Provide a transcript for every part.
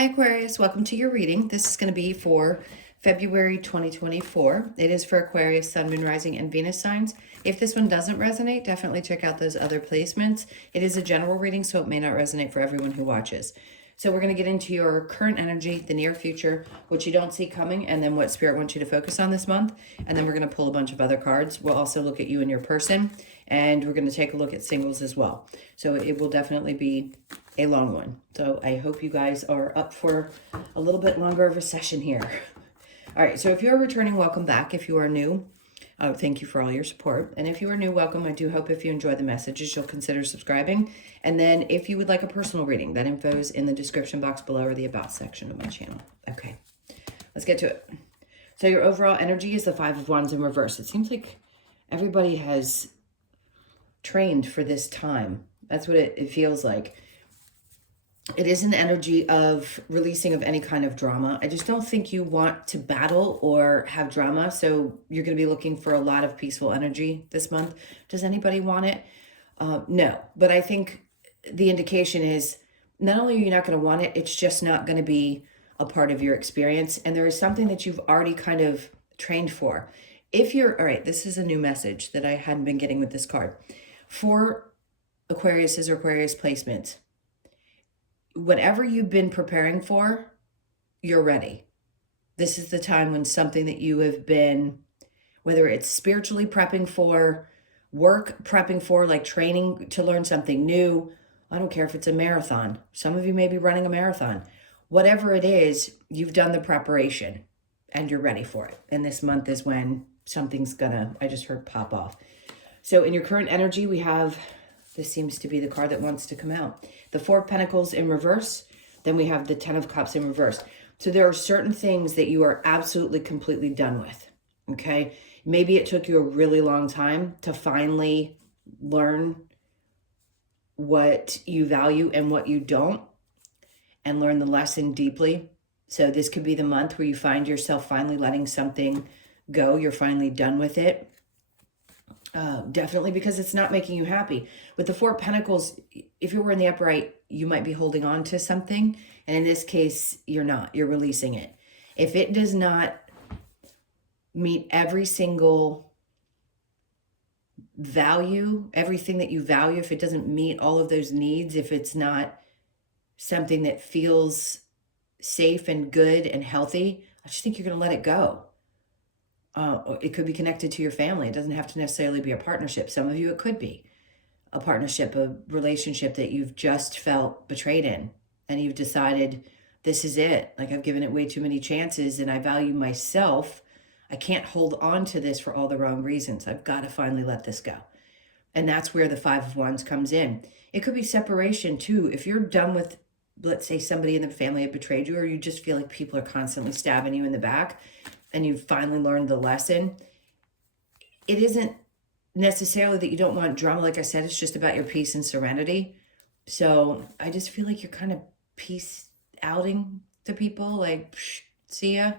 Hi Aquarius, welcome to your reading. This is going to be for February 2024. It is for Aquarius, Sun, Moon, Rising, and Venus signs. If this one doesn't resonate, definitely check out those other placements. It is a general reading, so it may not resonate for everyone who watches. So we're going to get into your current energy, the near future, what you don't see coming, and then what Spirit wants you to focus on this month. And then we're going to pull a bunch of other cards. We'll also look at you and your person, and we're going to take a look at singles as well. So it will definitely be a long one. So I hope you guys are up for a little bit longer of a session here. All right, so if you're returning, welcome back. If you are new, thank you for all your support. And if you are new, welcome. I do hope if you enjoy the messages, you'll consider subscribing. And then if you would like a personal reading, that info is in the description box below or the About section of my channel. Okay, let's get to it. So your overall energy is the Five of Wands in reverse. It seems like everybody has trained for this time. That's what it feels like. It is an energy of releasing of any kind of drama. I just don't think you want to battle or have drama. So you're going to be looking for a lot of peaceful energy this month. Does anybody want it? No. But I think the indication is not only are you not going to want it, it's just not going to be a part of your experience. And there is something that you've already kind of trained for. If you're, all right, this is a new message that I hadn't been getting with this card. For Aquarius or Aquarius placements, whatever you've been preparing for, you're ready. This is the time when something that you have been, whether it's spiritually prepping for, work prepping for, like training to learn something new. I don't care if it's a marathon. Some of you may be running a marathon. Whatever it is, you've done the preparation and you're ready for it. And this month is when something's gonna, I just heard, pop off. So in your current energy, we have, this seems to be the card that wants to come out, the Four of Pentacles in reverse. Then we have the Ten of Cups in reverse. So there are certain things that you are absolutely completely done with, okay? Maybe it took you a really long time to finally learn what you value and what you don't, and learn the lesson deeply. So this could be the month where you find yourself finally letting something go. You're finally done with it. Definitely because it's not making you happy. With the Four of Pentacles, if you were in the upright, you might be holding on to something. And in this case, you're not. You're releasing it. If it does not meet every single value, everything that you value, if it doesn't meet all of those needs, if it's not something that feels safe and good and healthy, I just think you're going to let it go. It could be connected to your family. It doesn't have to necessarily be a partnership. Some of you, it could be a partnership, a relationship that you've just felt betrayed in, and you've decided this is it. Like, I've given it way too many chances and I value myself. I can't hold on to this for all the wrong reasons. I've got to finally let this go. And that's where the Five of Wands comes in. It could be separation too. If you're done with, let's say somebody in the family had betrayed you, or you just feel like people are constantly stabbing you in the back, and you've finally learned the lesson, it isn't necessarily that you don't want drama. Like I said, it's just about your peace and serenity. So I just feel like you're kind of peace outing to people, like, see ya.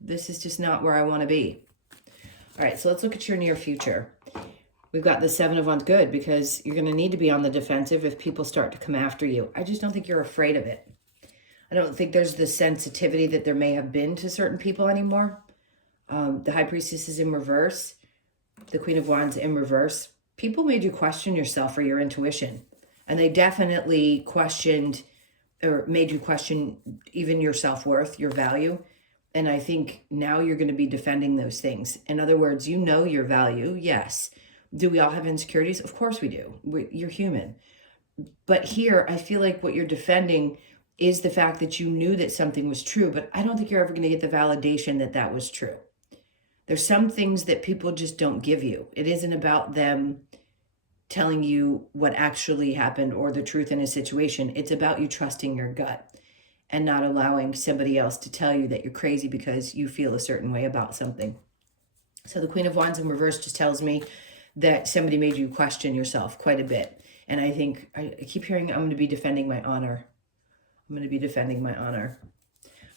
This is just not where I want to be. All right, so let's look at your near future. We've got the Seven of Wands, good, because you're going to need to be on the defensive if people start to come after you. I just don't think you're afraid of it. I don't think there's the sensitivity that there may have been to certain people anymore. The High Priestess is in reverse. The Queen of Wands in reverse. People made you question yourself or your intuition. And they definitely questioned or made you question even your self-worth, your value. And I think now you're going to be defending those things. In other words, you know your value, yes. Do we all have insecurities? Of course we do. You're human. But here, I feel like what you're defending is the fact that you knew that something was true, but I don't think you're ever going to get the validation that that was true. There's some things that people just don't give you. It isn't about them telling you what actually happened or the truth in a situation. It's about you trusting your gut and not allowing somebody else to tell you that you're crazy because you feel a certain way about something. So the Queen of Wands in reverse just tells me that somebody made you question yourself quite a bit. And I think, I keep hearing, I'm going to be defending my honor. I'm going to be defending my honor.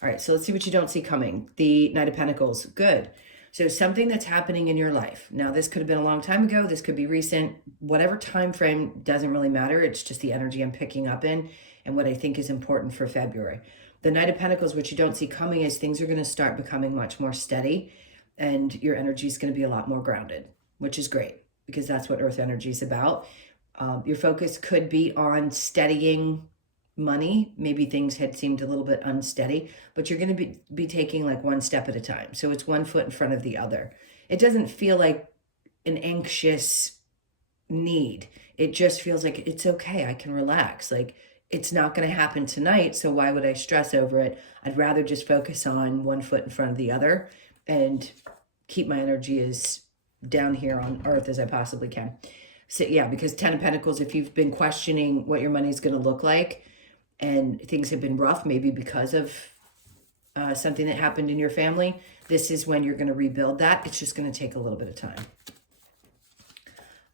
All right, so let's see what you don't see coming. The Knight of Pentacles, good. So something that's happening in your life. Now, this could have been a long time ago. This could be recent. Whatever time frame doesn't really matter. It's just the energy I'm picking up in and what I think is important for February. The Knight of Pentacles, which you don't see coming, is things are going to start becoming much more steady and your energy is going to be a lot more grounded, which is great because that's what Earth energy is about. Your focus could be on steadying money. Maybe things had seemed a little bit unsteady, but you're going to be taking like one step at a time. So it's one foot in front of the other. It doesn't feel like an anxious need. It just feels like it's okay. I can relax. Like it's not going to happen tonight. So why would I stress over it? I'd rather just focus on one foot in front of the other and keep my energy as down here on Earth as I possibly can. So yeah, because 10 of Pentacles, if you've been questioning what your money is going to look like and things have been rough, maybe because of something that happened in your family, this is when you're going to rebuild that. It's just going to take a little bit of time.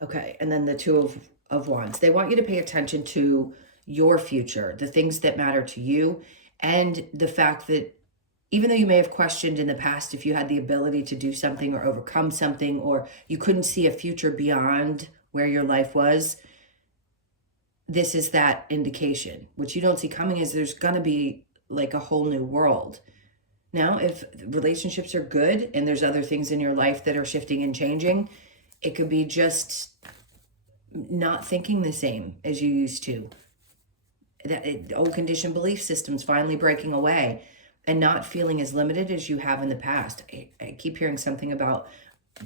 Okay, and then the Two of Wands. They want you to pay attention to your future, the things that matter to you, and the fact that even though you may have questioned in the past if you had the ability to do something or overcome something, or you couldn't see a future beyond where your life was, this is that indication. What you don't see coming is there's going to be like a whole new world. Now, if relationships are good and there's other things in your life that are shifting and changing, it could be just not thinking the same as you used to. That old conditioned belief systems finally breaking away and not feeling as limited as you have in the past. I keep hearing something about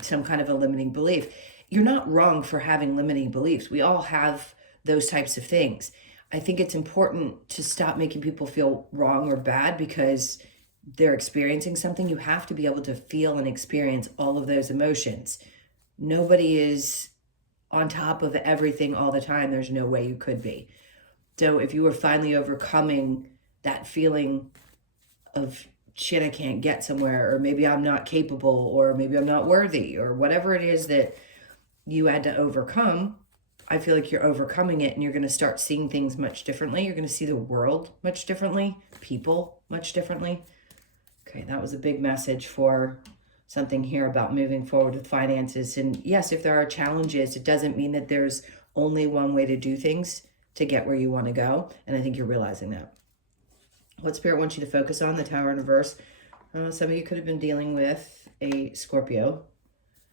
some kind of a limiting belief. You're not wrong for having limiting beliefs. We all have those types of things. I think it's important to stop making people feel wrong or bad because they're experiencing something. You have to be able to feel and experience all of those emotions. Nobody is on top of everything all the time. There's no way you could be. So if you were finally overcoming that feeling of shit, I can't get somewhere, or maybe I'm not capable, or maybe I'm not worthy, or whatever it is that you had to overcome, I feel like you're overcoming it and you're going to start seeing things much differently. You're going to see the world much differently, people much differently. Okay, that was a big message for something here about moving forward with finances. And yes, if there are challenges, it doesn't mean that there's only one way to do things to get where you want to go. And I think you're realizing that. What Spirit wants you to focus on, the Tower in reverse. Some of you could have been dealing with a Scorpio.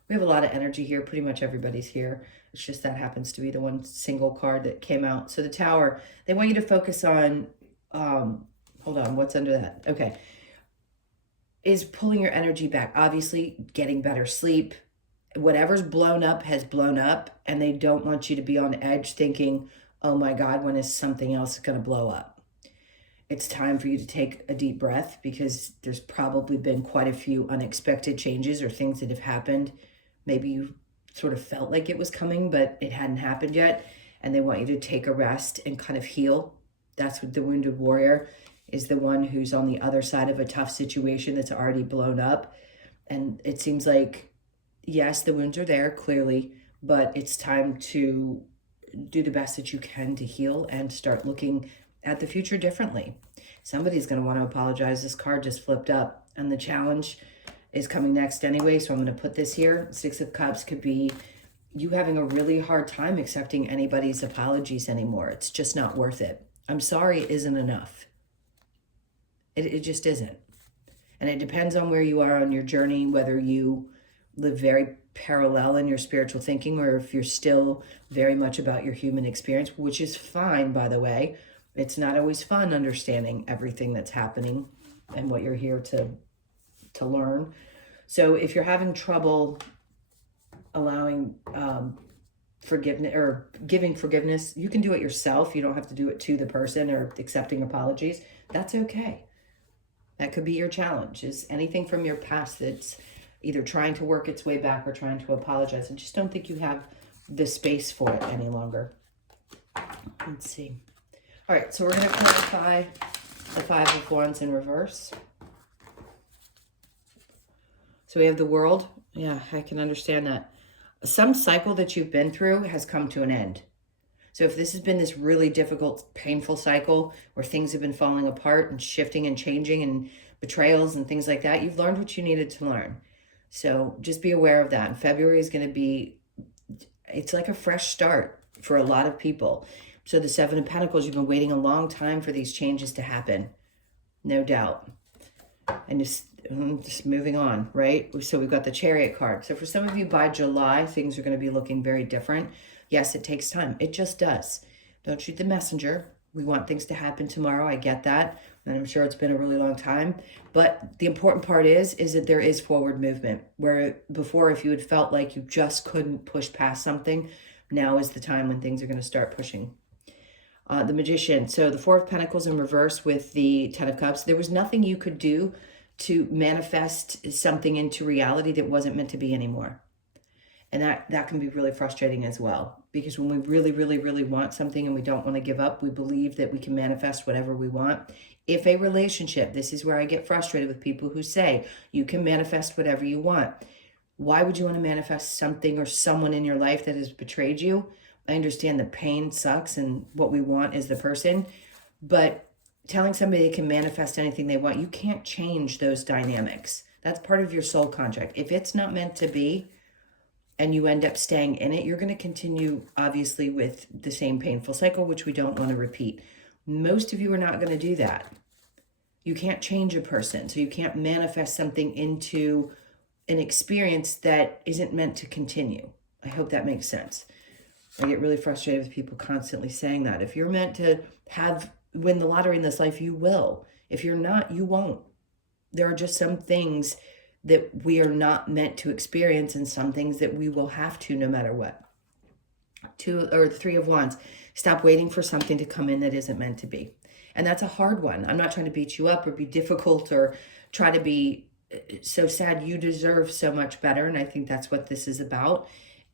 We have a lot of energy here. Pretty much everybody's here. It's just that happens to be the one single card that came out. So the Tower, they want you to focus on, hold on, what's under that? Okay. Is pulling your energy back. Obviously, getting better sleep. Whatever's blown up has blown up. And they don't want you to be on edge thinking, oh my God, when is something else going to blow up? It's time for you to take a deep breath because there's probably been quite a few unexpected changes or things that have happened. Maybe you sort of felt like it was coming, but it hadn't happened yet. And they want you to take a rest and kind of heal. That's what the Wounded Warrior is, the one who's on the other side of a tough situation that's already blown up. And it seems like, yes, the wounds are there, clearly, but it's time to do the best that you can to heal and start looking at the future differently. Somebody's going to want to apologize. This card just flipped up and the challenge is coming next anyway. So I'm going to put this here. Six of Cups could be you having a really hard time accepting anybody's apologies anymore. It's just not worth it. I'm sorry isn't enough. It just isn't. And it depends on where you are on your journey, whether you live very parallel in your spiritual thinking or if you're still very much about your human experience, which is fine, by the way. It's not always fun understanding everything that's happening and what you're here to learn. So if you're having trouble allowing forgiveness or giving forgiveness, you can do it yourself. You don't have to do it to the person or accepting apologies. That's okay. That could be your challenge, is anything from your past that's either trying to work its way back or trying to apologize. I just don't think you have the space for it any longer. Let's see. All right, so we're going to clarify the Five of Wands in reverse. So we have the World. Yeah, I can understand that. Some cycle that you've been through has come to an end. So if this has been this really difficult, painful cycle where things have been falling apart and shifting and changing and betrayals and things like that, you've learned what you needed to learn. So just be aware of that. And February is going to be, it's like a fresh start for a lot of people. So the Seven of Pentacles, you've been waiting a long time for these changes to happen, no doubt. And just moving on, right? So we've got the Chariot card. So for some of you, by July, things are going to be looking very different. Yes, it takes time. It just does. Don't shoot the messenger. We want things to happen tomorrow. I get that. And I'm sure it's been a really long time. But the important part is that there is forward movement. Where before, if you had felt like you just couldn't push past something, now is the time when things are going to start pushing. The Magician. So the Four of Pentacles in reverse with the Ten of Cups. There was nothing you could do to manifest something into reality that wasn't meant to be anymore. And that can be really frustrating as well. Because when we really, really, really want something and we don't want to give up, we believe that we can manifest whatever we want. If a relationship, this is where I get frustrated with people who say, you can manifest whatever you want. Why would you want to manifest something or someone in your life that has betrayed you? I understand the pain sucks and what we want is the person, but telling somebody they can manifest anything they want, you can't change those dynamics. That's part of your soul contract. If it's not meant to be and you end up staying in it, you're going to continue, obviously, with the same painful cycle, which we don't want to repeat. Most of you are not going to do that. You can't change a person, so you can't manifest something into an experience that isn't meant to continue. I hope that makes sense. I get really frustrated with people constantly saying that. If you're meant to win the lottery in this life, you will. If you're not, you won't. There are just some things that we are not meant to experience and some things that we will have to no matter what. Three of Wands. Stop waiting for something to come in that isn't meant to be. And that's a hard one. I'm not trying to beat you up or be difficult or try to be so sad. You deserve so much better. And I think that's what this is about.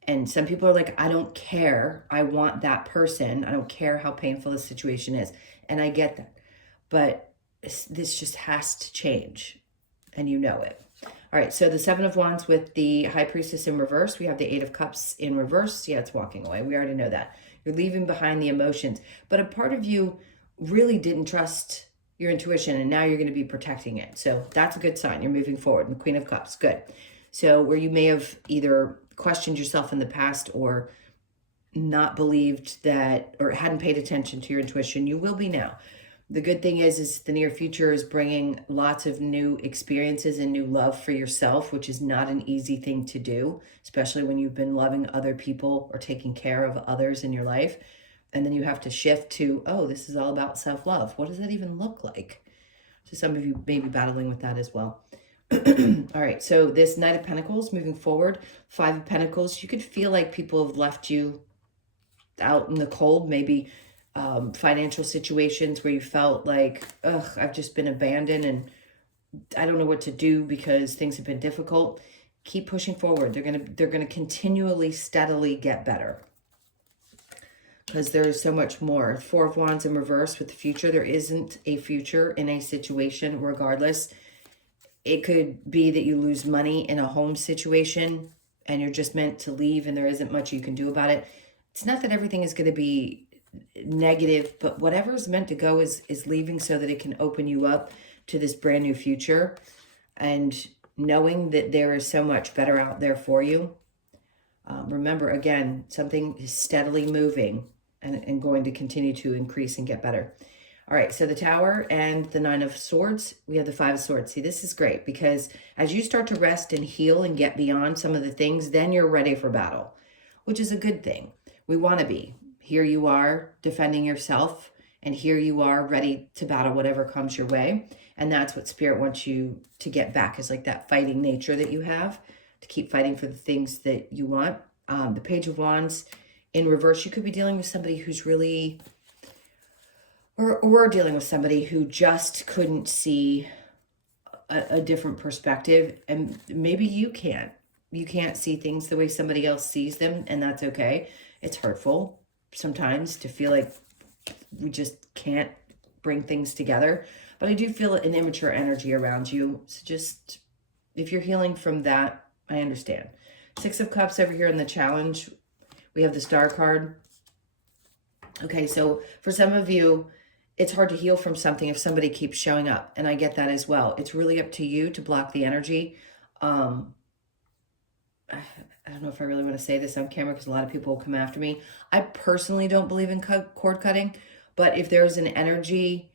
And some people are like, I don't care. I want that person. I don't care how painful the situation is. And I get that. But this just has to change. And you know it. All right. So the Seven of Wands with the High Priestess in reverse. We have the Eight of Cups in reverse. Yeah, it's walking away. We already know that. You're leaving behind the emotions. But a part of you really didn't trust your intuition. And now you're going to be protecting it. So that's a good sign. You're moving forward. And the Queen of Cups. Good. So where you may have either questioned yourself in the past or not believed that or hadn't paid attention to your intuition, you will be now. The good thing is the near future is bringing lots of new experiences and new love for yourself, which is not an easy thing to do, especially when you've been loving other people or taking care of others in your life. And then you have to shift to, oh, this is all about self-love. What does that even look like? So some of you may be battling with that as well. All right, so this Knight of Pentacles moving forward, Five of Pentacles, you could feel like people have left you out in the cold, maybe financial situations where you felt like, ugh, I've just been abandoned and I don't know what to do because things have been difficult. Keep pushing forward. They're gonna continually, steadily get better because there's so much more. Four of Wands in reverse with the future. There isn't a future in a situation regardless. It could be that you lose money in a home situation and you're just meant to leave and there isn't much you can do about it. It's not that everything is going to be negative, but whatever is meant to go is leaving so that it can open you up to this brand new future. And knowing that there is so much better out there for you. Remember, again, something is steadily moving and going to continue to increase and get better. All right, so the Tower and the Nine of Swords, we have the Five of Swords. See, this is great because as you start to rest and heal and get beyond some of the things, then you're ready for battle, which is a good thing. We want to be. Here you are defending yourself, and here you are ready to battle whatever comes your way. And that's what Spirit wants you to get back, is like that fighting nature that you have, to keep fighting for the things that you want. The Page of Wands in reverse, you could be dealing with somebody who's really... Or we're dealing with somebody who just couldn't see a different perspective. And maybe you can't. You can't see things the way somebody else sees them, and that's okay. It's hurtful sometimes to feel like we just can't bring things together. But I do feel an immature energy around you. So just, if you're healing from that, I understand. Six of Cups over here in the challenge. We have the Star card. Okay, so for some of you, it's hard to heal from something if somebody keeps showing up. And I get that as well. It's really up to you to block the energy. I don't know if I really want to say this on camera because a lot of people will come after me. I personally don't believe in cord cutting, but if there's an energy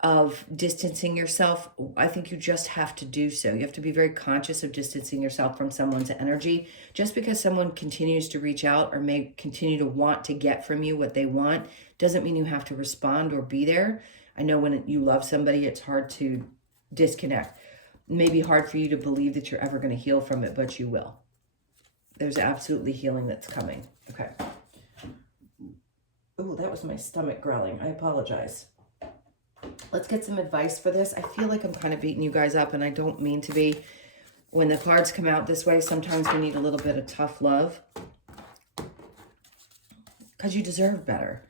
of distancing yourself, I think you just have to do so. You have to be very conscious of distancing yourself from someone's energy. Just because someone continues to reach out or may continue to want to get from you what they want doesn't mean you have to respond or be there. I know when you love somebody, it's hard to disconnect. It may be hard for you to believe that you're ever going to heal from it, but you will. There's absolutely healing that's coming. Okay. Oh, that was my stomach growling. I apologize. Let's get some advice for this. I feel like I'm kind of beating you guys up, and I don't mean to be. When the cards come out this way, sometimes we need a little bit of tough love because you deserve better.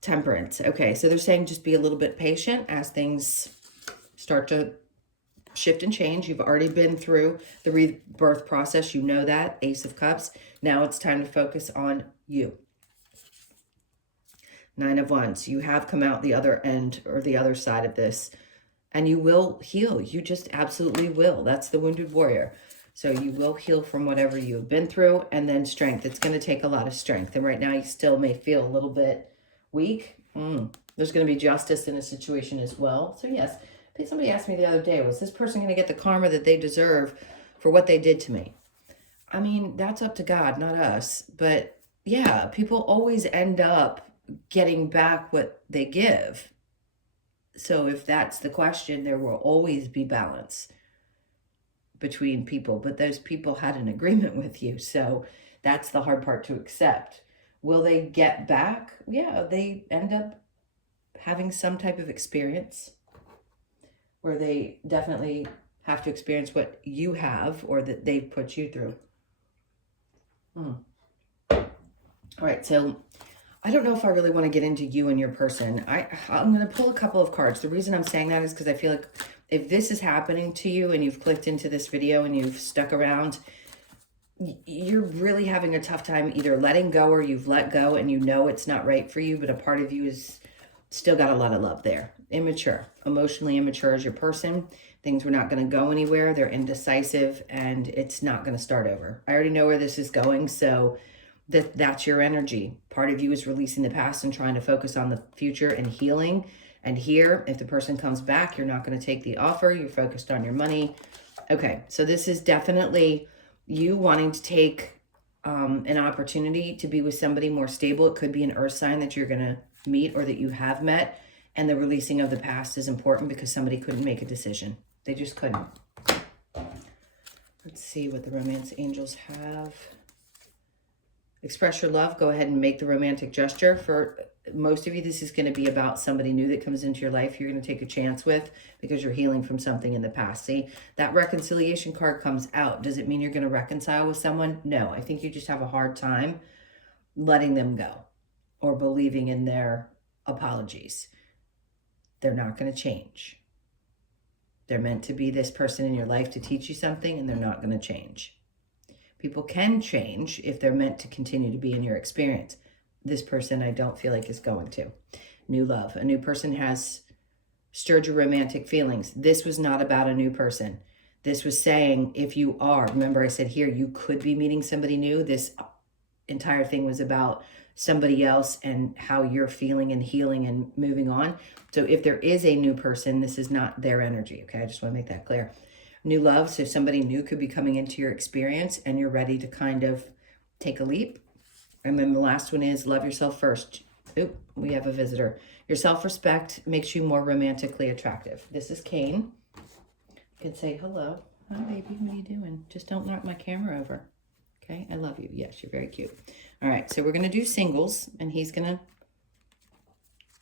Temperance. Okay, so they're saying just be a little bit patient as things start to shift and change. You've already been through the rebirth process. You know that. Ace of Cups. Now it's time to focus on you. Nine of Wands. You have come out the other end or the other side of this, and you will heal. You just absolutely will. That's the wounded warrior. So you will heal from whatever you've been through, and then strength. It's going to take a lot of strength. And right now you still may feel a little bit weak. There's going to be justice in a situation as well. So yes, somebody asked me the other day, was this person going to get the karma that they deserve for what they did to me? I mean, that's up to God, not us. But yeah, people always end up getting back what they give. So if that's the question, there will always be balance between people, but those people had an agreement with you. So that's the hard part to accept. Will they get back? Yeah, they end up having some type of experience where they definitely have to experience what you have or that they've put you through. All right, so I don't know if I really want to get into you and your person. I'm going to pull a couple of cards. The reason I'm saying that is because I feel like if this is happening to you and you've clicked into this video and you've stuck around, you're really having a tough time either letting go or you've let go and you know it's not right for you, but a part of you is still got a lot of love there. Immature, emotionally immature as your person. Things were not going to go anywhere. They're indecisive and it's not going to start over. I already know where this is going, so that's your energy. Part of you is releasing the past and trying to focus on the future and healing. And here, if the person comes back, you're not going to take the offer. You're focused on your money. Okay, so this is definitely you wanting to take an opportunity to be with somebody more stable. It could be an earth sign that you're going to meet or that you have met. And the releasing of the past is important because somebody couldn't make a decision. They just couldn't. Let's see what the romance angels have. Express your love. Go ahead and make the romantic gesture. For most of you, this is going to be about somebody new that comes into your life you're going to take a chance with because you're healing from something in the past. See, that reconciliation card comes out. Does it mean you're going to reconcile with someone? No, I think you just have a hard time letting them go or believing in their apologies. They're not going to change. They're meant to be this person in your life to teach you something, and they're not going to change. People can change if they're meant to continue to be in your experience. This person I don't feel like is going to. New love. A new person has stirred your romantic feelings. This was not about a new person. This was saying if you are, remember I said here, you could be meeting somebody new. This entire thing was about somebody else and how you're feeling and healing and moving on. So if there is a new person, this is not their energy. Okay, I just want to make that clear. New love, so somebody new could be coming into your experience and you're ready to kind of take a leap. And then the last one is love yourself first. Oop, we have a visitor. Your self-respect makes you more romantically attractive. This is Kane. You can say hello. Hi, baby, what are you doing? Just don't knock my camera over. Okay, I love you. Yes, you're very cute. All right, so we're going to do singles, and he's going to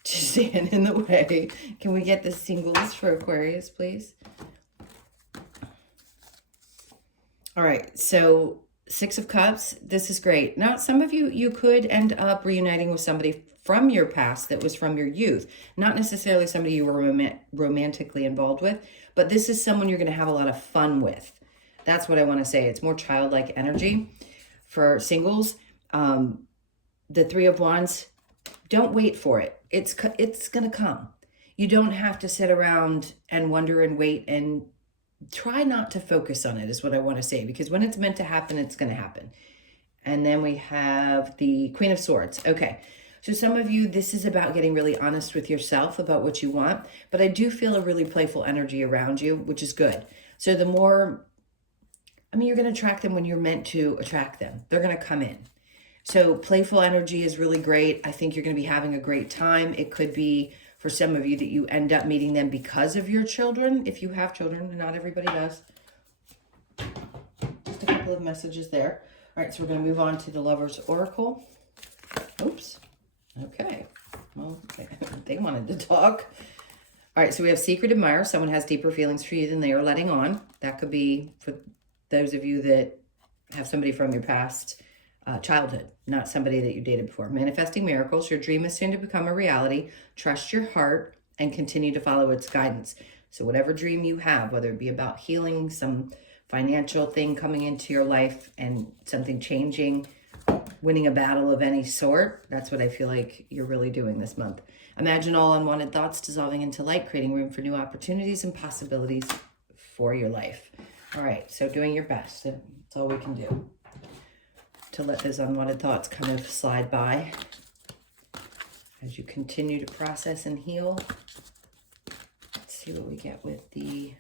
stand in the way. Can we get the singles for Aquarius, please? All right, so Six of Cups, this is great. Now, some of you could end up reuniting with somebody from your past that was from your youth. Not necessarily somebody you were romantically involved with, but this is someone you're going to have a lot of fun with. That's what I want to say. It's more childlike energy for singles. The Three of Wands, don't wait for it. It's going to come. You don't have to sit around and wonder and wait and try not to focus on it is what I want to say, because when it's meant to happen, it's going to happen. And then we have the Queen of Swords. Okay. So some of you, this is about getting really honest with yourself about what you want, but I do feel a really playful energy around you, which is good. So the more, you're going to attract them when you're meant to attract them. They're going to come in. So playful energy is really great. I think you're going to be having a great time. It could be for some of you that you end up meeting them because of your children, if you have children, and not everybody does. Just a couple of messages there. All right, so we're going to move on to the Lover's Oracle. Oops. Okay. Well, they wanted to talk. All right, so we have Secret Admirer. Someone has deeper feelings for you than they are letting on. That could be for those of you that have somebody from your past childhood, not somebody that you dated before. Manifesting miracles. Your dream is soon to become a reality. Trust your heart and continue to follow its guidance. So whatever dream you have, whether it be about healing, some financial thing coming into your life and something changing, winning a battle of any sort, that's what I feel like you're really doing this month. Imagine all unwanted thoughts dissolving into light, creating room for new opportunities and possibilities for your life. All right, so doing your best. That's all we can do to let those unwanted thoughts kind of slide by as you continue to process and heal. Let's see what we get with the...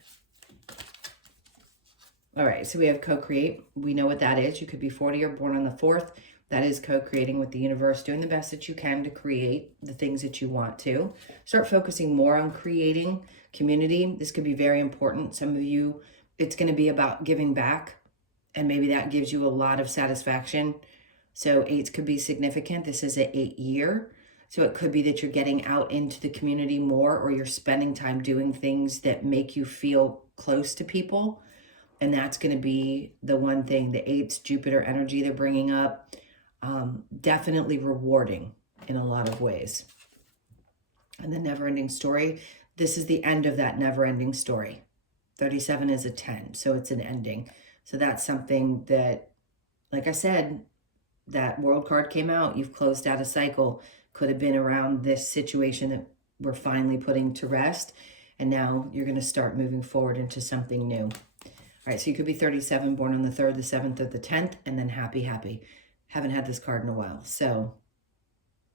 All right, so we have co-create. We know what that is. You could be 40 or born on the 4th. That is co-creating with the universe, doing the best that you can to create the things that you want to. Start focusing more on creating community. This could be very important. Some of you, it's going to be about giving back, and maybe that gives you a lot of satisfaction. So 8s could be significant. This is an 8-year. So it could be that you're getting out into the community more, or you're spending time doing things that make you feel close to people. And that's going to be the one thing, the 8s, Jupiter energy they're bringing up. Definitely rewarding in a lot of ways. And the never-ending story. This is the end of that never-ending story. 37 is a 10, so it's an ending. So that's something that, like I said, that World card came out. You've closed out a cycle. Could have been around this situation that we're finally putting to rest. And now you're going to start moving forward into something new. All right, so you could be 37, born on the 3rd, the 7th, or the 10th, and then happy, happy. Haven't had this card in a while, so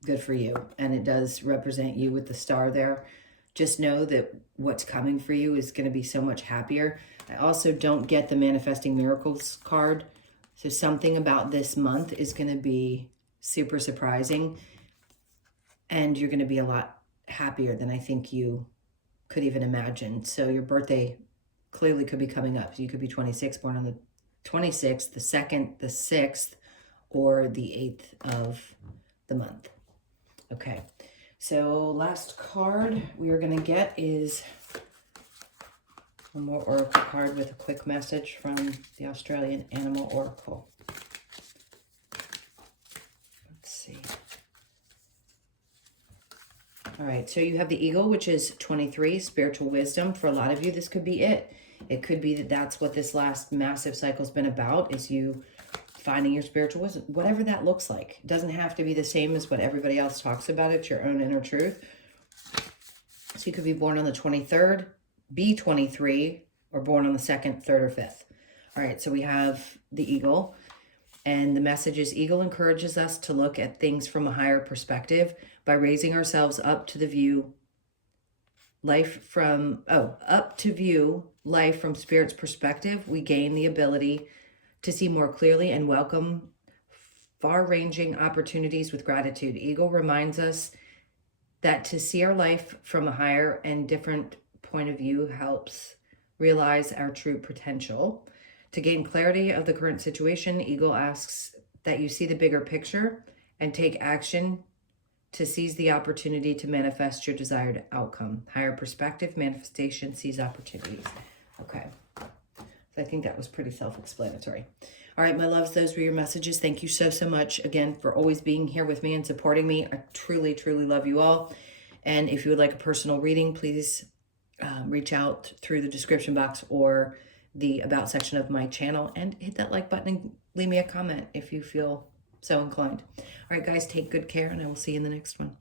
good for you. And it does represent you with the star there. Just know that what's coming for you is going to be so much happier. I also don't get the Manifesting Miracles card. So something about this month is going to be super surprising. And you're going to be a lot happier than I think you could even imagine. So your birthday clearly could be coming up. You could be 26, born on the 26th, the 2nd, the 6th, or the 8th of the month. Okay. So last card we are going to get is one more Oracle card with a quick message from the Australian Animal Oracle. Let's see. All right, so you have the Eagle, which is 23, spiritual wisdom. For a lot of you, this could be it. It could be that that's what this last massive cycle's been about, is you finding your spiritual wisdom, whatever that looks like. It doesn't have to be the same as what everybody else talks about. It's your own inner truth. So you could be born on the 23rd, be 23, or born on the 2nd, 3rd, or 5th. All right, so we have the Eagle. And the message is, Eagle encourages us to look at things from a higher perspective by raising ourselves up to view life from Spirit's perspective. We gain the ability to see more clearly and welcome far-ranging opportunities with gratitude. Eagle reminds us that to see our life from a higher and different point of view helps realize our true potential. To gain clarity of the current situation, Eagle asks that you see the bigger picture and take action to seize the opportunity to manifest your desired outcome. Higher perspective, manifestation, seize opportunities. Okay. So I think that was pretty self-explanatory. All right, my loves, those were your messages. Thank you so, so much, again, for always being here with me and supporting me. I truly, truly love you all. And if you would like a personal reading, please reach out through the description box or the About section of my channel, and hit that like button and leave me a comment if you feel so inclined. All right, guys, take good care, and I will see you in the next one.